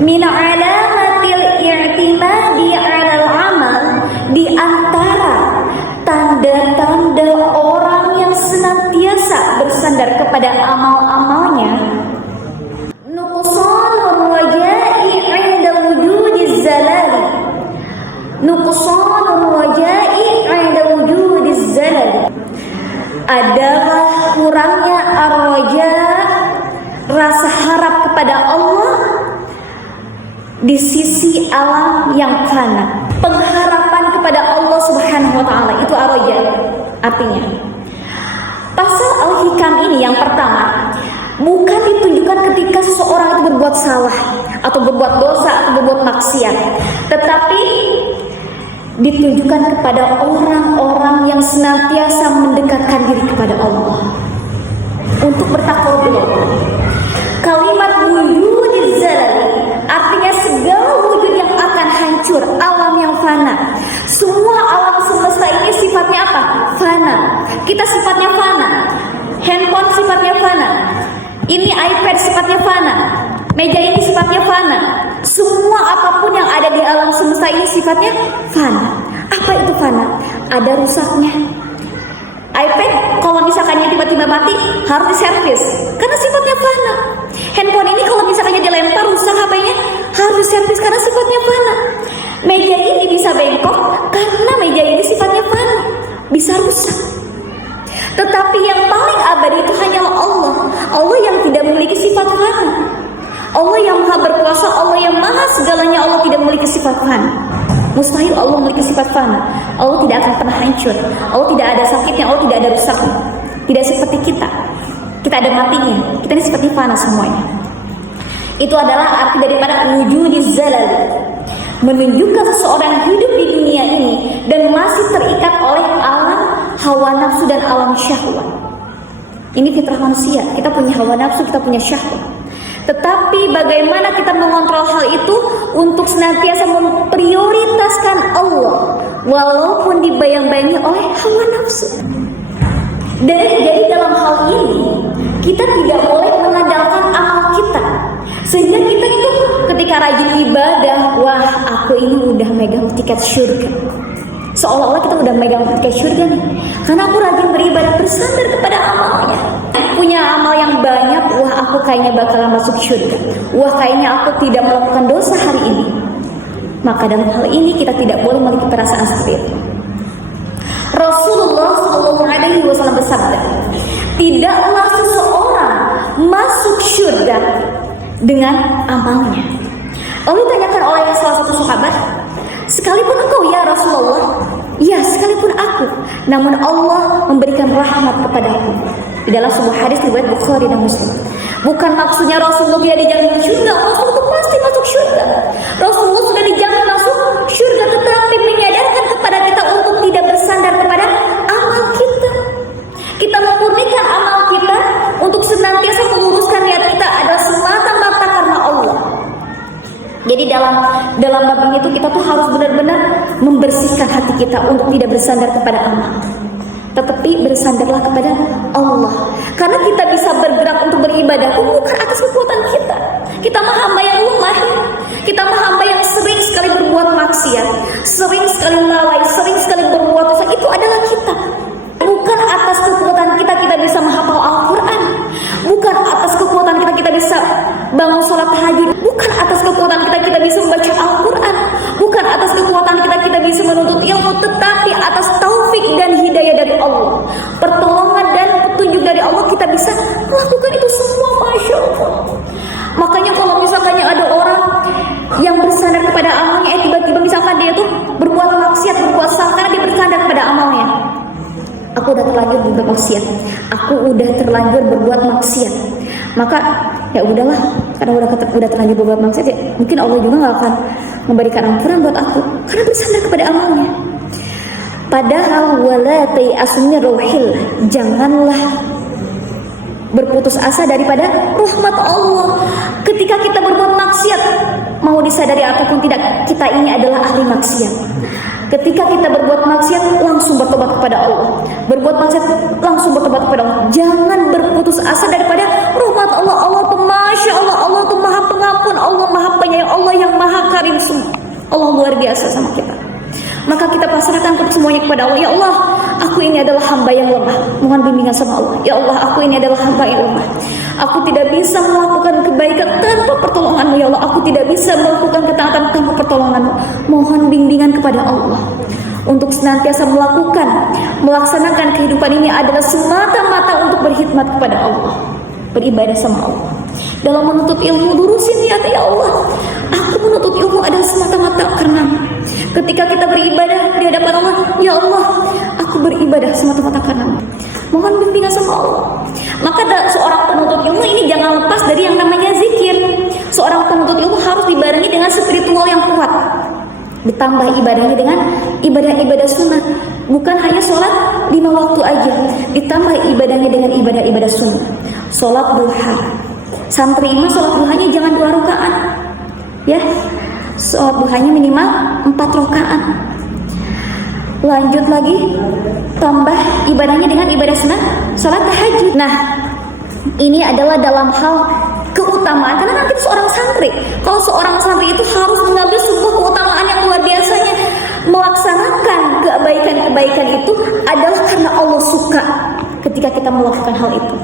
min alamatil i'timadi 'alal amal, di antara tanda-tanda orang yang senantiasa bersandar kepada amal-amalnya, nuqsanur raja'i 'inda wujudiz zalali, nuqsanur raja'i 'inda wujudiz zalali, adalah kurangnya ar-raja, rasa harap kepada Allah di sisi alam yang fana. Pengharapan kepada Allah Subhanahu wa taala itu ar-raja. Artinya, pasal Al-Hikam ini yang pertama bukan ditunjukkan ketika seseorang itu berbuat salah atau berbuat dosa atau berbuat maksiat, tetapi ditunjukkan kepada orang-orang yang senantiasa mendekatkan diri kepada Allah untuk bertakwa kepada Allah. Kalimat wujudiz zalali artinya segala wujud yang akan hancur, alam yang fana. Semua alam semesta ini sifatnya apa? Fana. Kita sifatnya fana. Handphone sifatnya fana. Ini iPad sifatnya fana. Meja ini sifatnya fana. Semua apapun yang ada di alam semesta ini sifatnya fana. Apa itu fana? Ada rusaknya. iPad kalau misalkannya tiba-tiba mati harus diservis karena sifatnya fana. Handphone ini kalau misalkannya dilempar rusak HP-nya harus diservis karena sifatnya fana. Meja ini bisa bengkok karena meja ini sifatnya fana, bisa rusak. Tetapi yang paling abadi itu hanyalah Allah. Allah yang tidak memiliki sifat fana. Allah yang maha berkuasa, Allah yang maha segalanya, Allah tidak memiliki sifat fana. Mustahil Allah memiliki sifat fana. Allah tidak akan pernah hancur. Allah tidak ada sakitnya, Allah tidak ada rusaknya. Tidak seperti kita. Kita ada matinya. Kita ini seperti fana semuanya. Itu adalah arti daripada wujudiz zalal. Menunjukkan seseorang hidup di dunia ini dan masih terikat oleh alam hawa nafsu dan alam syahwat. Ini fitrah manusia. Kita punya hawa nafsu, kita punya syahwat. Tetapi bagaimana kita mengontrol hal itu untuk senantiasa memprioritaskan Allah walaupun dibayang-bayangi oleh hawa nafsu. Dan jadi dalam hal ini kita tidak boleh mengandalkan amal kita. Sehingga kita itu ketika rajin ibadah, wah aku ini udah megang tiket surga. Seolah-olah kita udah megang tiket surga nih. Karena aku rajin beribadah, bersandar kepada amalnya. Punya amal yang banyak, wah aku kayaknya bakalan masuk surga. Wah kayaknya aku tidak melakukan dosa hari ini. Maka dalam hal ini kita tidak boleh memiliki perasaan seperti itu. Rasulullah SAW bersabda, tidaklah seseorang masuk surga dengan amalnya. Lalu ditanyakan oleh salah satu sahabat, sekalipun engkau ya Rasulullah? Ya, sekalipun aku. Namun Allah memberikan rahmat kepadaku. Di dalam sebuah hadis riwayat Bukhari dan Muslim. Bukan maksudnya Rasulullah tidak dijamin surga. Rasulullah pasti masuk surga. Rasulullah sudah dijamin masuk surga, tetapi menyadarkan kepada kita untuk tidak bersandar kepada amal kita. Kita memurnikan amal kita untuk senantiasa meluruskan niat kita adalah semata-mata karena Allah. Jadi dalam bab ini itu kita tuh harus benar-benar membersihkan hati kita untuk tidak bersandar kepada amal, tetapi bersandarlah kepada Allah. Karena kita bisa bergerak untuk beribadah bukan atas kekuatan kita. Kita mah hamba yang lemah. Kita mah hamba yang sering sekali berbuat maksiat, sering sekali lalai, sering sekali berbuat dosa. Itu adalah kita. Bukan atas kekuatan kita bisa menghafal Al-Quran. Bukan atas kekuatan kita bisa bangun sholat tahajud. Bukan atas kekuatan kita bisa membaca Al-Quran. Bukan atas kekuatan kita bisa menuntut ilmu. Tetapi atas taufik dan hidayah dari Allah, pertolongan dan petunjuk dari Allah, kita bisa melakukan itu semua. Masya Allah. Makanya kalau misalkannya ada orang yang bersandar kepada amalnya, tiba-tiba misalkan dia tuh berbuat maksiat, berbuat salah karena dia bersandar kepada amalnya. Aku udah terlanjur berbuat maksiat. Aku udah terlanjur berbuat maksiat. Maka ya udahlah, karena udah terlanjur berbuat maksiat, ya mungkin Allah juga nggak akan memberikan ampunan buat aku karena bersandar kepada amalnya. Padahal wala tai'asu min rauhillah, janganlah berputus asa daripada rahmat Allah. Ketika kita berbuat maksiat, mau disadari ataupun tidak, kita ini adalah ahli maksiat. Ketika kita berbuat maksiat, langsung bertobat kepada Allah. Berbuat maksiat, langsung bertobat kepada Allah. Jangan berputus asa daripada rahmat Allah. Allah tuh Masya Allah, Allah tuh maha pengampun, Allah maha penyayang, luar biasa sama kita. Maka kita pasrahkan semuanya kepada Allah. Ya Allah, aku ini adalah hamba yang lemah, mohon bimbingan sama Allah. Ya Allah, aku ini adalah hamba yang lemah. Aku tidak bisa melakukan kebaikan tanpa pertolongan-Mu. Ya Allah, aku tidak bisa melakukan ketaatan tanpa pertolongan-Mu. Mohon bimbingan kepada Allah untuk senantiasa melaksanakan kehidupan ini adalah semata-mata untuk berkhidmat kepada Allah, beribadah sama Allah. Dalam menuntut ilmu, lurusin niat. Ya Allah, aku menuntut ilmu adalah semata-mata karena-Mu. Ketika kita beribadah di hadapan Allah, ya Allah, aku beribadah semata-mata karena-Mu. Mohon bimbingan sama Allah. Maka seorang penuntut ilmu ini jangan lepas dari yang namanya zikir. Seorang penuntut ilmu harus dibarengi dengan spiritual yang kuat, ditambah ibadahnya dengan ibadah-ibadah sunnah. Bukan hanya sholat 5 waktu aja, ditambah ibadahnya dengan ibadah-ibadah sunnah. Sholat duha, santri imam sholat duhanya jangan 2 rakaat, ya. Sholat duhanya minimal 4 rakaat. Lanjut lagi, tambah ibadahnya dengan ibadah sunnah, sholat tahajud. Nah, ini adalah dalam hal keutamaan, karena nanti seorang santri, kalau seorang santri itu harus mengambil sebuah keutamaan yang luar biasanya. Melaksanakan kebaikan-kebaikan itu adalah karena Allah suka ketika kita melakukan hal itu.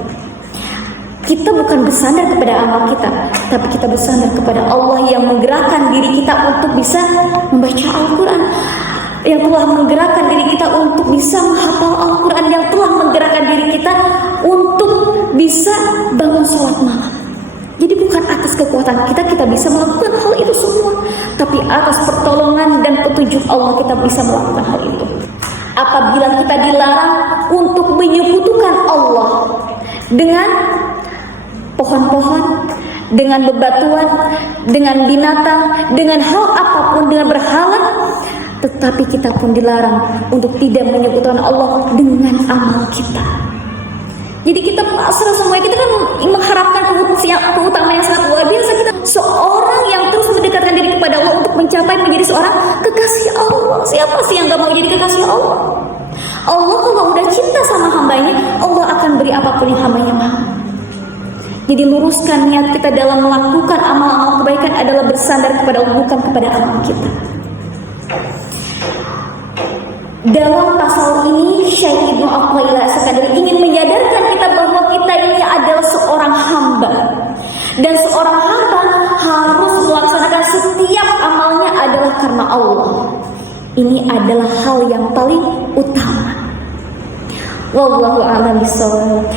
Kita bukan bersandar kepada amal kita, tapi kita bersandar kepada Allah yang menggerakkan diri kita untuk bisa membaca Al-Quran, yang telah menggerakkan diri kita untuk bisa menghafal Al-Quran, yang telah menggerakkan diri kita untuk bisa bangun sholat malam. Jadi bukan atas kekuatan kita bisa melakukan hal itu semua, tapi atas pertolongan dan petunjuk Allah kita bisa melakukan hal itu. Apabila kita dilarang untuk menyekutukan Allah dengan pohon-pohon, dengan bebatuan, dengan binatang, dengan hal apapun, dengan berhala, tetapi kita pun dilarang untuk tidak menyekutukan Allah dengan amal kita. Jadi kita pasrah semuanya, kita kan mengharapkan keutamaan yang sangat luar biasa. Kita seorang yang terus mendekatkan diri kepada Allah untuk mencapai menjadi seorang kekasih Allah. Siapa sih yang gak mau jadi kekasih Allah? Allah kalau udah cinta sama hambanya, Allah akan beri apapun yang hambanya mau. Jadi luruskan niat kita dalam melakukan amal-amal kebaikan adalah bersandar kepada Allah, bukan kepada amal kita. Dalam pasal ini Syekh Ibnu Athaillah As-Sakandari ingin menyadarkan kita bahwa kita ini adalah seorang hamba, dan seorang hamba harus melaksanakan setiap amalnya adalah karena Allah. Ini adalah hal yang paling utama. Wallahu a'lam bishawab.